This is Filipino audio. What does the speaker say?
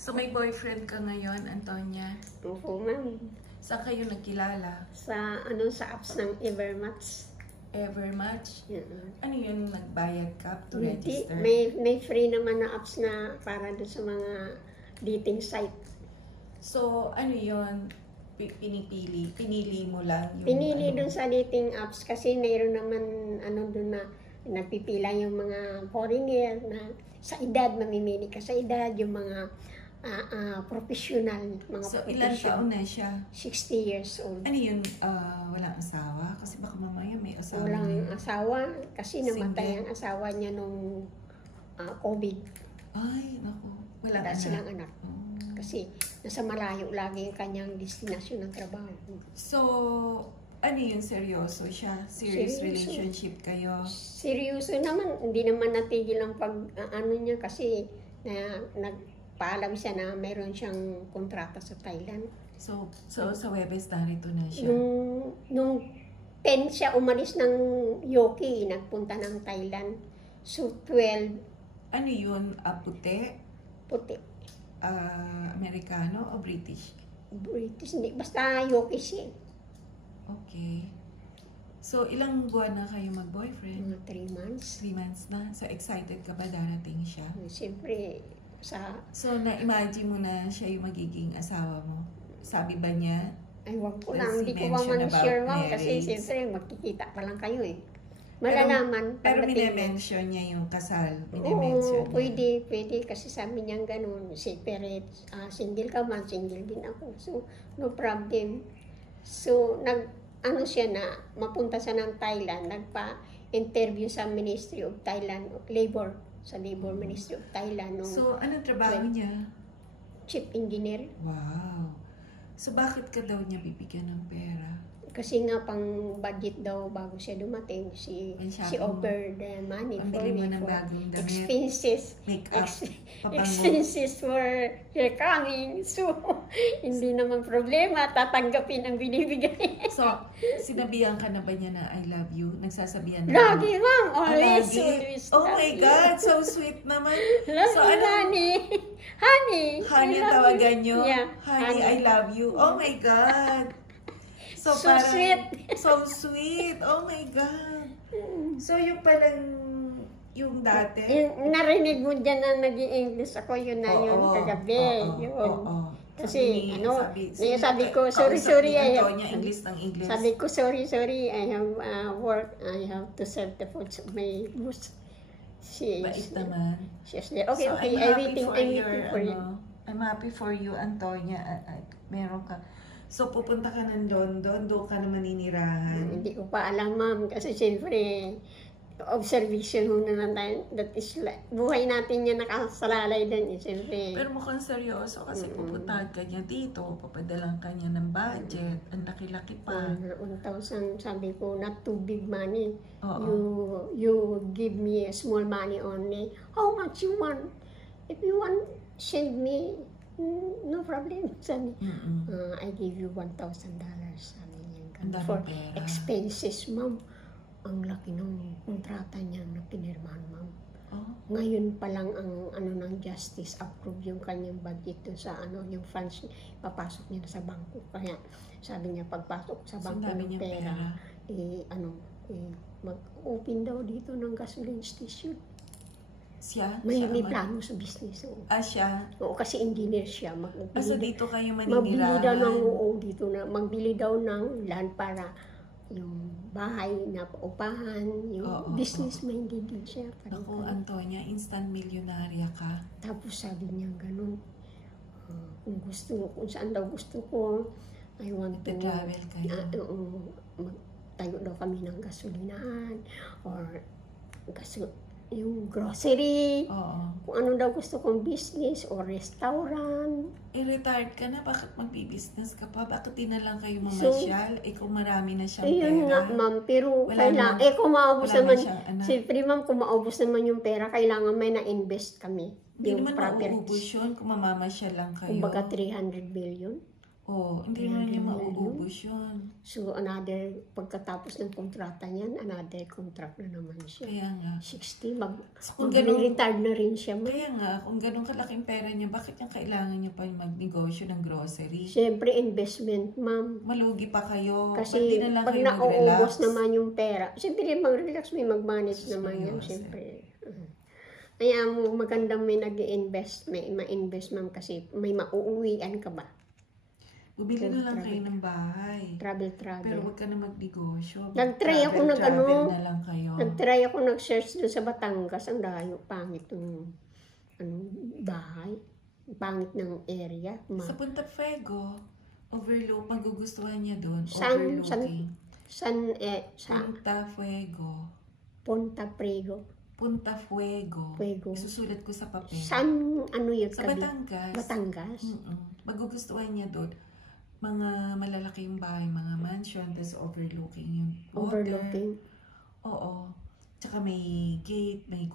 So may boyfriend ka ngayon, Antonia? Opo, ma'am. Saan kayo nagkilala? Sa apps ng Evermatch. Evermatch? Yeah. Ano yun, nagbayad ka to Hindi, register? may free naman na apps na para doon sa mga dating site. So ano yun, pinili mo lang yung Pinili ano? doon sa dating apps kasi mayroon naman doon na nagpipila yung mga foreigner na sa edad, mamimili ka sa edad, yung mga professional, mga So ilan taon na siya? 60 years old. Ano yun, walang asawa? Kasi baka mamaya may asawa Walang na. asawa kasi namatay Single? ang asawa niya nung COVID. Ay, naku. Walang Wala anak. silang anak. Oh. Kasi nasa malayo lagi yung kanyang destinasyon ng trabaho. So, ano yun, seryoso siya? Serious Seryoso. relationship kayo? Seryoso naman, hindi naman natigil ang niya kasi nagpaalam siya na mayroon siyang kontrata sa Thailand. So sa Webes narito na siya? Nung 10 siya umalis ng Yoki, nagpunta ng Thailand. So 12, Ano yun, puti? puti. Amerikano o British? British, hindi. Basta Yoki siya. Okay. So, ilang buwan na kayo mag-boyfriend? Mga 3 months. 3 months na. So, excited ka ba darating siya? Siyempre, So, na-imagine mo na siya yung magiging asawa mo? Sabi ba niya? ay, wag ko Does lang. he Hindi ko ba mention man about sure, ma'am. Kasi marriage? siyempre, magkikita pa lang kayo eh. Malalaman. Pero pagdating mo. mine-mention niya yung kasal. Oo, Mine-mention niya. pwede. Kasi sabi niya ganun. Separate. Single ka man, single din ako. So, no problem. So, siya na, mapunta siya ng Thailand. Nagpa-interview sa Ministry of Thailand, Labor. Sa Labor Ministry of Thailand. So, anong trabaho niya? Chief Engineer. Wow. So, bakit ka daw niya bibigyan ng pera? Kasi nga pang budget daw bago siya dumating, she offered the money Pambili mo ng for bagong damit, expenses. make-up, pabango. Expenses for her coming. So, hindi naman problema, tatanggapin ang binibigay. So, sinabihan ka na ba niya na I love you? Nagsasabihan na Lagi, ma'am. Always, lagi? always. Oh my lagi. God, so sweet naman. Love So, you, ano? honey. Honey. Honey I ang love tawagan you. niyo? Yeah. Honey, I love you. Oh my God. So sweet. So sweet. Oh my God. So yung palang, yung dati. Narinig mo dyan na nag-i-English ako, yun na yun kagabi. Yun. Kasi, sabi ko, sorry, English ng English. Sabi ko, sorry, I have work, I have to serve the food of my boss. Bait naman. She's there. Okay, So, I'm waiting for you. I'm happy for you, Antonia. Meron ka. So, pupunta ka ng London, doon ka na maninirahan. Hindi ko pa alam, ma'am, kasi siyempre, observation muna na tayo. That is, buhay natin yan nakasalalay din, siyempre. Pero mukhang seryoso kasi pupuntahan ka niya dito, papadalang ka niya ng budget, ang laki-laki pa. 1,000, sabi ko, not too big money. Oo. You give me a small money only. How much you want? If you want, send me. No problem. Sabi, I give you $1,000. Sabi niya. For pera. expenses, ma'am. Ang laki ng kontrata niya na pinirmahan, ma'am. Oh. Ngayon pa lang ang ng justice approve yung kanyang budget dun sa yung funds papasok niya sa bangko. Kaya sabi niya pagpasok sa bangko ng pera, mag-open daw dito ng gasoline station. Siya? May plano sa business. Siya? Oo, kasi engineer siya. So dito kayo magbili maninirahan? daw dito na, magbili daw ng land para yung bahay na paupahan, yung business-minded din siya. Naku, Antonia, instant milyonarya ka. Tapos sabi niya ganun, kung saan daw gusto ko, I want to travel kayo. Tayo daw kami ng gasolinahan or yung grocery, kung ano daw gusto kong business or restaurant. Retired ka na, bakit magbi-business ka pa? Bakit di na lang kayo mamasyal? Kung marami na siyang Ayun pera. nga, ma'am, pero kailangan, kung maubos naman, siyempre ma'am, kung maubos naman yung pera, kailangan may na-invest kami. Hindi naman mauubos yun kung mamamasyal lang kayo. Kumbaga 300 billion. hindi Kaya naman niya ganyan mauubos yun. So, pagkatapos ng kontrata niyan, another contract na naman siya. Kaya nga. 60, Kung ganun, mag-retire na rin siya. kaya nga, kung ganun kalaking pera niya, bakit niya kailangan niya pa magnegosyo ng grocery? Siyempre, investment, ma'am. Malugi pa kayo. Kasi Ba't di na lang pag kayo mag-relax? nauubos naman yung pera, siyempre mag-relax, may mag-manage naman yan, Seryoso. siyempre. Kaya magandang may nag-invest, may ma-invest, ma'am, kasi may mauuwian ka ba? Bumili na lang kayo ng bahay. Pero Travel. huwag ka na magnegosyo. Nag-try ako Travel na lang kayo. Nag-try ako nag-search doon sa Batangas, ang layo, pangit ng bahay, pangit ng area. Sa Punta Fuego, overlook, magugustuhan niya doon. San- Overlooking. sa Punta Fuego. Punta Prego, Punta Fuego. Fuego. Isusulat ko sa papel. San, ano yun? Sa Batangas. Batangas. Magugustuhan niya doon. Mga malalaking bahay, mga mansion, tapos overlooking yung water. Overlooking. Oo. Tsaka may gate, may